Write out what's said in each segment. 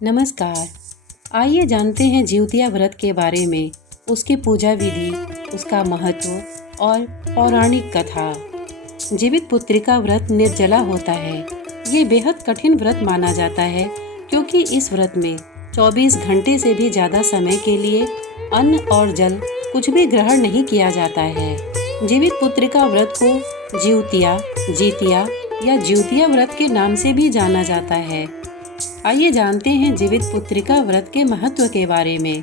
नमस्कार। आइए जानते हैं जिउतिया व्रत के बारे में, उसकी पूजा विधि, उसका महत्व और पौराणिक कथा। जीवित पुत्रिका व्रत निर्जला होता है। ये बेहद कठिन व्रत माना जाता है क्योंकि इस व्रत में 24 घंटे से भी ज़्यादा समय के लिए अन्न और जल कुछ भी ग्रहण नहीं किया जाता है। जीवित पुत्रिका व्रत को जिउतिया, जीतिया या जिउतिया व्रत के नाम से भी जाना जाता है। आइए जानते हैं जीवित पुत्रिका व्रत के महत्व के बारे में।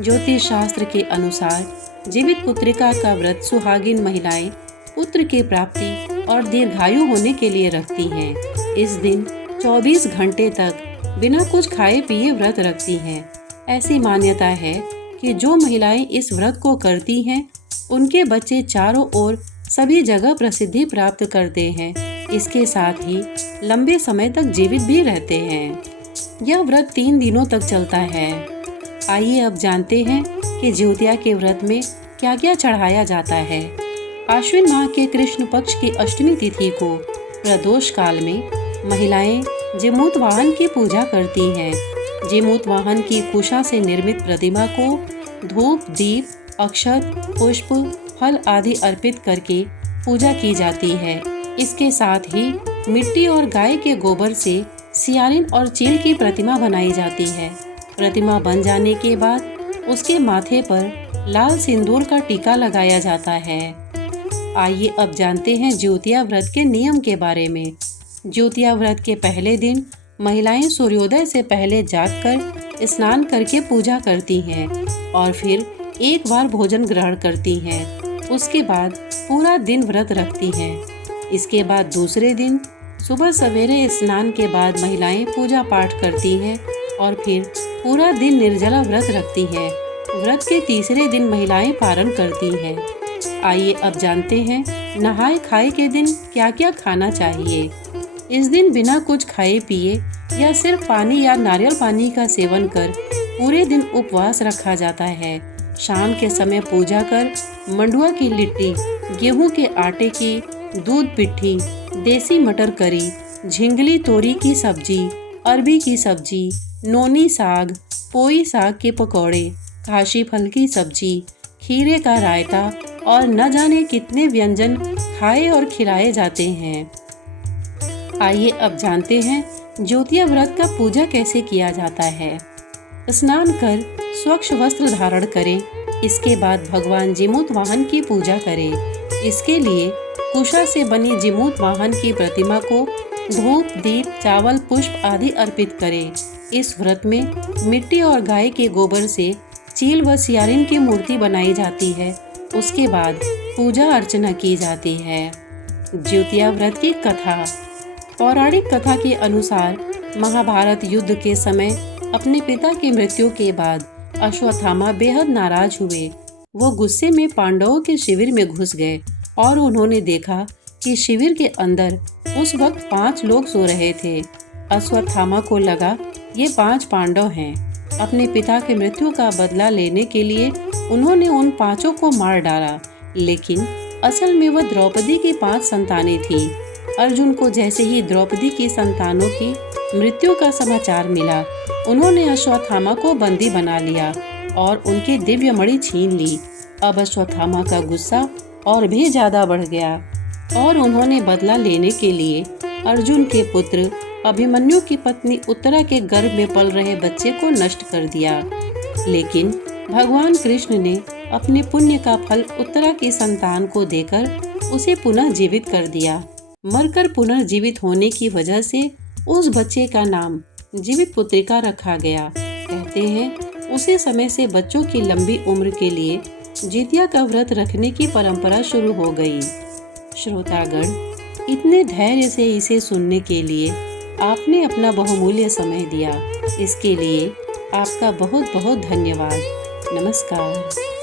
ज्योतिष शास्त्र के अनुसार जीवित पुत्रिका का व्रत सुहागिन महिलाएं पुत्र की प्राप्ति और दीर्घायु होने के लिए रखती हैं। इस दिन 24 घंटे तक बिना कुछ खाए पिए व्रत रखती हैं। ऐसी मान्यता है कि जो महिलाएं इस व्रत को करती हैं, उनके बच्चे चारों ओर सभी जगह प्रसिद्धि प्राप्त करते हैं। इसके साथ ही लंबे समय तक जीवित भी रहते हैं। यह व्रत 3 दिनों तक चलता है। आइए अब जानते हैं कि जिउतिया के व्रत में क्या क्या चढ़ाया जाता है। आश्विन माह के कृष्ण पक्ष की अष्टमी तिथि को प्रदोष काल में महिलाएं जिमूत वाहन की पूजा करती हैं। जिमूत वाहन की कुशा से निर्मित प्रतिमा को धूप, दीप, अक्षत, पुष्प, फल आदि अर्पित करके पूजा की जाती है। इसके साथ ही मिट्टी और गाय के गोबर से सियारिन और चील की प्रतिमा बनाई जाती है। प्रतिमा बन जाने के बाद उसके माथे पर लाल सिंदूर का टीका लगाया जाता है। आइए अब जानते हैं जिउतिया व्रत के नियम के बारे में। जिउतिया व्रत के पहले दिन महिलाएं सूर्योदय से पहले जागकर स्नान करके पूजा करती हैं और फिर एक बार भोजन ग्रहण करती हैं। उसके बाद पूरा दिन व्रत रखती हैं। इसके बाद दूसरे दिन सुबह सवेरे स्नान के बाद महिलाएं पूजा पाठ करती हैं और फिर पूरा दिन निर्जला व्रत रखती हैं। व्रत के तीसरे दिन महिलाएं पारण करती हैं। आइए अब जानते हैं नहाए खाए के दिन क्या क्या खाना चाहिए। इस दिन बिना कुछ खाए पिए या सिर्फ पानी या नारियल पानी का सेवन कर पूरे दिन उपवास रखा जाता है। शाम के समय पूजा कर मंडुआ की लिट्टी, गेहूं के आटे की दूध पिट्ठी, देसी मटर करी, झिंगली तोरी की सब्जी, अरबी की सब्जी, नोनी साग, पोई साग के पकौड़े, काशी फल की सब्जी, खीरे का रायता और न जाने कितने व्यंजन खाए और खिलाए जाते हैं। आइए अब जानते हैं जिउतिया व्रत का पूजा कैसे किया जाता है। स्नान कर स्वच्छ वस्त्र धारण करें। इसके बाद भगवान जिमूत वाहन की पूजा करें। इसके लिए कुशा से बनी जिमूत वाहन की प्रतिमा को धूप, दीप, चावल, पुष्प आदि अर्पित करें। इस व्रत में मिट्टी और गाय के गोबर से चील व सियारिन की मूर्ति बनाई जाती है। उसके बाद पूजा अर्चना की जाती है। जिउतिया व्रत की कथा। पौराणिक कथा के अनुसार महाभारत युद्ध के समय अपने पिता की मृत्यु के बाद अश्वत्थामा बेहद नाराज हुए। वो गुस्से में पांडवों के शिविर में घुस गए और उन्होंने देखा कि शिविर के अंदर उस वक्त 5 लोग सो रहे थे। अश्वत्थामा को लगा ये 5 पांडव हैं। अपने पिता की मृत्यु का बदला लेने के लिए उन्होंने उन 5 को मार डाला, लेकिन असल में वह द्रौपदी की 5 संतानें थीं। अर्जुन को जैसे ही द्रौपदी की संतानों की मृत्यु का समाचार मिला, उन्होंने अश्वत्थामा को बंदी बना लिया और उनकी दिव्य मणि छीन ली। अब अश्वत्थामा का गुस्सा और भी ज्यादा बढ़ गया और उन्होंने बदला लेने के लिए अर्जुन के पुत्र अभिमन्यु की पत्नी उत्तरा के गर्भ में पल रहे बच्चे को नष्ट कर दिया। लेकिन भगवान कृष्ण ने अपने पुण्य का फल उत्तरा की संतान को देकर उसे पुनः जीवित कर दिया। मरकर पुनर्जीवित होने की वजह से उस बच्चे का नाम जीवित पुत्रिका रखा गया। कहते हैं उसी समय से बच्चों की लंबी उम्र के लिए जिउतिया का व्रत रखने की परंपरा शुरू हो गई। श्रोतागण, इतने धैर्य से इसे सुनने के लिए आपने अपना बहुमूल्य समय दिया। इसके लिए आपका बहुत बहुत धन्यवाद। नमस्कार।